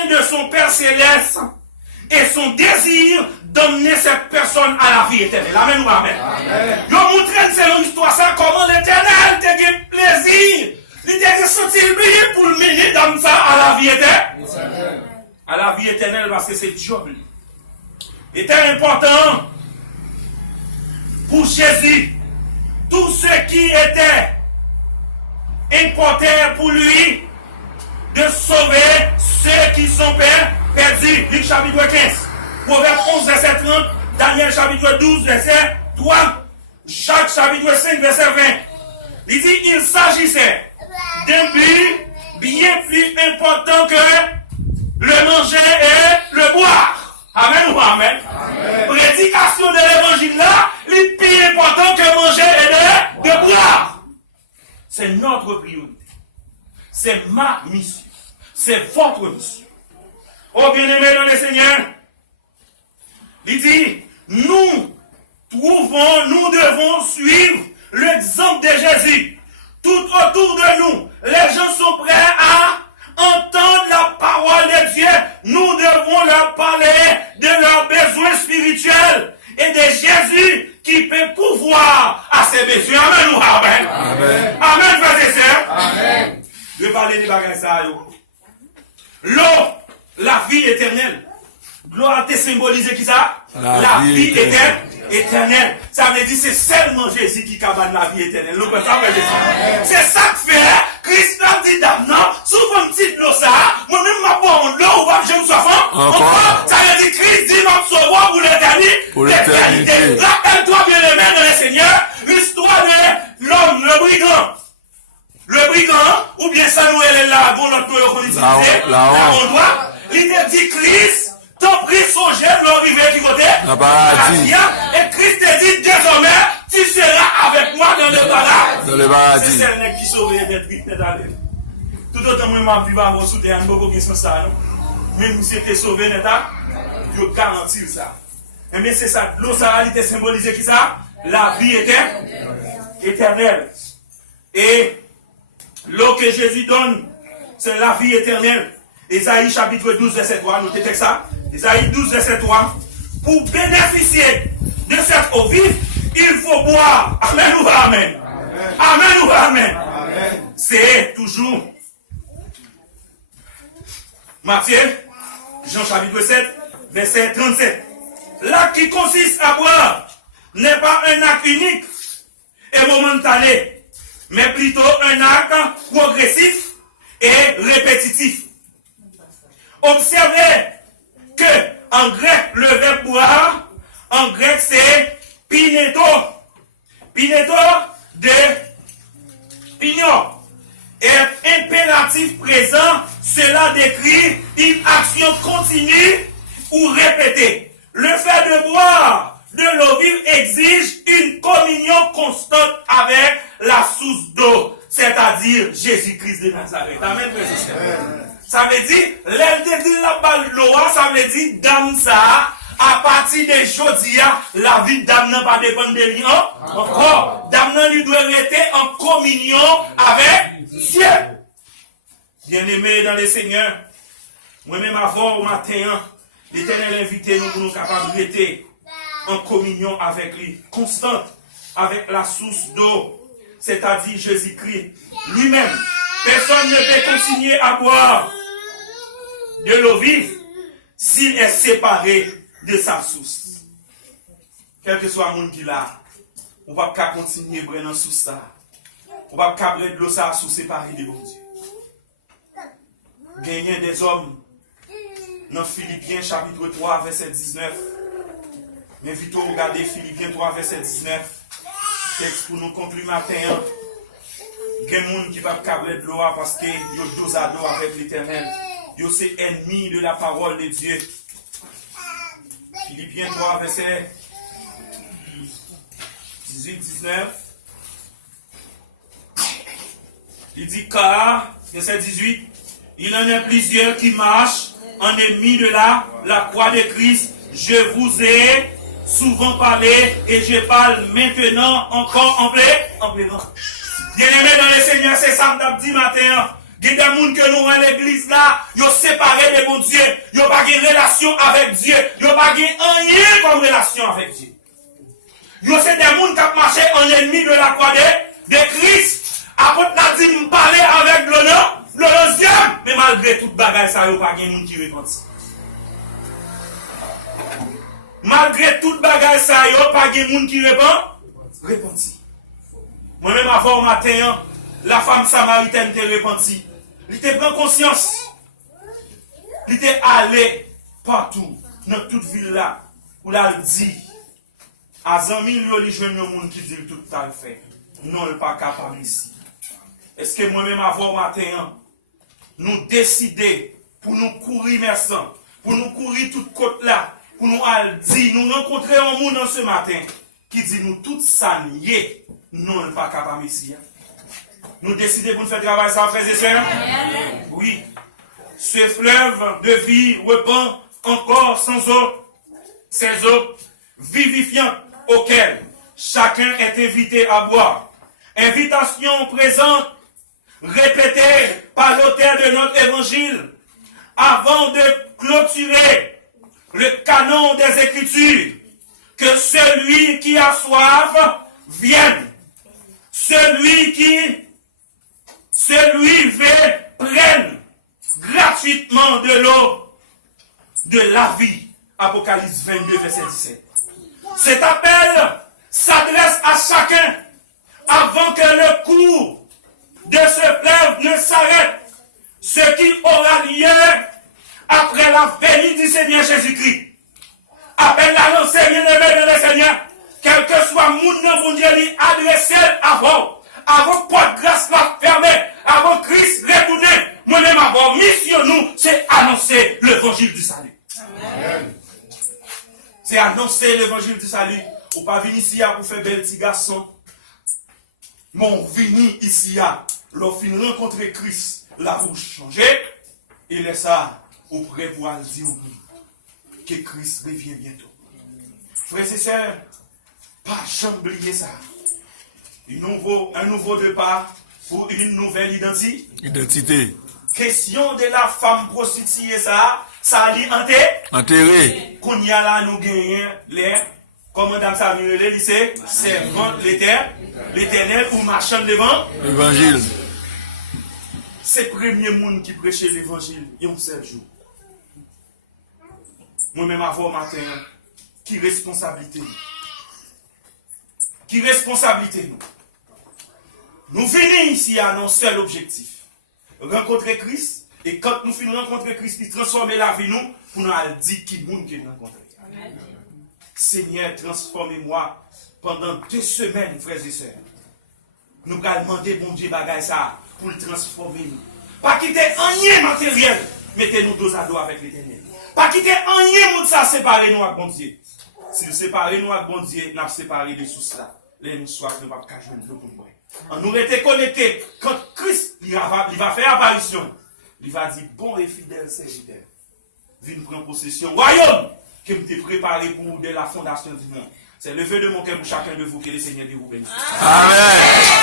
dessein de son Père céleste et son désir d'emmener cette personne à la vie éternelle. Amen ou amen. Yo montre selon l'histoire ça comment l'Éternel te fait plaisir. Il t'a senti le pour le mener dans ça à la vie éternelle. À la vie éternelle parce que c'est job. Était important pour Jésus. Tout ce qui était important pour lui de sauver ceux qui sont perdus. Luc chapitre 15, Proverbe 11, verset 30, Daniel chapitre 12, verset 3, Jacques chapitre 5, verset 20. Il dit il s'agissait d'un but bien plus important que le manger et le boire. Amen ou amen. Prédication de l'évangile là, il est plus important que manger et de boire. C'est notre priorité. C'est ma mission. C'est votre mission. Oh bien-aimés dans le Seigneur, il dit, nous devons suivre l'exemple de Jésus. Tout autour de nous, les gens sont prêts à entendre la parole de Dieu. Nous devons leur parler de leurs besoins spirituels et de Jésus qui peut pourvoir à ces besoins. Amen ou amen. Amen. Amen, frères et sœurs. Amen. Je vais parler des bagages ça. L'eau, la vie éternelle. L'eau a été symbolisé qui ça? La vie éternelle. Ça veut dire c'est seulement Jésus qui cabane la vie éternelle. C'est ça que fait. Christ a dit d'abord, souvent une petite l'eau ça. Moi-même, ma bonne l'eau, ou pas, je me sois encore. Ça veut dire Christ dit ma sauveur pour l'éternité. Rappelle-toi bien aimé dans le Seigneur, l'histoire de l'homme, le brigand. Le brigand, ou bien ça nous est là, bon, notre nous utilisé, là, on doit, il te dit Christ, t'en prie son gène, l'arrivée du côté, et Christ te dit désormais, tu seras avec moi dans le paradis. Dans le paradis. C'est celle qui sauve d'être vite, tout autant moi, ma vie va me soutenir, beaucoup qui sont ça, même si tu es sauvé, je garantis ça. Mais c'est ça, l'eau, ça a été symbolisé qui ça? La vie éternelle. Et l'eau que Jésus donne, c'est la vie éternelle. Ésaïe chapitre 12, verset 3, notez ça. Ésaïe 12, verset 3. Pour bénéficier de cette eau vive, il faut boire. Amen ou amen. Amen ou amen. C'est toujours Matthieu, Jean chapitre 7, verset 37. L'acte qui consiste à boire n'est pas un acte unique et momentané, mais plutôt un acte progressif et répétitif. Observez que en grec, le verbe boire, en grec c'est pineto. Pineto de pignon. Et impératif présent, cela décrit une action continue ou répétée. Le fait de boire de l'eau vive exige une communion constante avec la source d'eau, c'est-à-dire Jésus-Christ de Nazareth. Amen, frères et sœurs. Ça veut dire, l'aile de la balle l'eau, ça veut dire, dame ça, à partir de Jodia, la vie d'âme n'a pas dépend de lui. Encore, dame lui doit rester en communion avec Dieu. Bien-aimés dans le Seigneur, moi-même avant au matin, l'Éternel invité nous pour nous capables de rester en communion avec lui, constante avec la source d'eau, c'est-à-dire Jésus-Christ lui-même. Personne ne peut continuer à boire de l'eau vive s'il est séparé de sa source. Quel que soit le monde qui l'a, on ne va pas continuer à boire dans source ça. On ne va pas boire de l'eau ça sous séparé de bon Dieu. Gagner des hommes dans Philippiens chapitre 3 verset 19. Mais vite regardez Philippiens 3 verset 19. Texte pour nous conclure matin. Il y a des gens qui ne peuvent pas boire de l'eau parce qu'ils ont dos à dos avec l'Éternel. Ils sont ennemis de la parole de Dieu. Philippiens 3 verset 18-19. Il dit car, verset 18, il en a plusieurs qui marchent en ennemis de la croix de Christ. Je vous ai souvent parlé et je parle maintenant encore en plein. Bien-aimés dans le Seigneur, c'est ça que je dit matin. Il y a des gens que nous à l'église là, ils sont séparés de mon Dieu, yo pas de relation avec Dieu, yo pas de rien comme relation avec Dieu. Yo c'est des gens qui marché en ennemi de la croix de Christ. Apôtre n'a dit me parler avec le deuxième, mais malgré toute bagaille ça yo pas de monde qui repentit. Malgré toute bagaille ça yo pas de monde qui repentit. Moi-même avant au matin, la femme samaritaine te repentit. Il te prend conscience. Il te allé partout, dans toute ville là, où là il dit, à 100 000 les jeunes monde qui dit tout ça le fait. Non, il n'est pas capable ici. Est-ce que moi-même avant au matin, nous décider pour nous courir merci, pour nous courir toute côte là, pour nous aller dire, nous rencontrer un monde ce matin qui dit nous tout ça nier, non, il n'est pas capable ici. Nous décidons pour nous faire travail ça, frères et sœurs? Oui. Ce fleuve de vie répand encore sans eau, ces eaux vivifiantes auxquelles chacun est invité à boire. Invitation présente, répétée par l'auteur de notre évangile, avant de clôturer le canon des Écritures, que celui qui a soif vienne, celui veut prenne gratuitement de l'eau de la vie. Apocalypse 22, verset 17. Cet appel s'adresse à chacun avant que le cours de ce fleuve ne s'arrête, ce qui aura lieu après la venue du Seigneur Jésus-Christ. Appel à l'enseignant de le Seigneur, quel que soit mon nom, mon Dieu, adressé avant porte grâce la fermée, avant Christ retourné, moi-même avant mission nous, c'est annoncer l'évangile du salut. Amen. C'est annoncer l'évangile du salut. Ou pas venir ici pour faire bel petit garçon. Mon vini ici, l'offre rencontrer Christ, la vous changer, et laisse ça, au près pour dire que Christ revient bientôt. Frères et sœurs, pas jamais oublier ça. Un nouveau départ pour une nouvelle identité. Question de la femme prostituée, ça a dit enterré. Qu'on y a là, nous gagnons les, comme Madame Samuel le lycée, servant l'éternel ou marchand devant l'évangile. C'est le premier monde qui prêchait l'évangile, il y a un seul jour. Moi-même, avant matin, qui responsabilité nous? Qui responsabilité nous? Nous venons ici à notre seul objectif. Rencontrer Christ. Et quand nous finissons rencontrer Christ, il transforme la vie nous pour nous dire qui nous rencontrer. Seigneur, transformez-moi pendant 2 semaines, frères et sœurs. Nous allons demander bon Dieu bagaille ça pour le transformer nous. Pas quitter rien matériel. Mettez-nous dos à dos avec l'éternel. Pas quitter rien de ça séparer nous avec bon Dieu. Si nous séparons nous avec bon Dieu, nous séparons de sous cela. Les nous soirs ne va pas jouer de nous. On nous était connectés. Quand Christ il va faire apparition, il va dire bon et fidèle serviteur, viens prendre possession royaume que je t'ai préparé pour dès la fondation du monde. C'est le vœu de mon cœur pour chacun de vous que le Seigneur vous bénisse. Amen.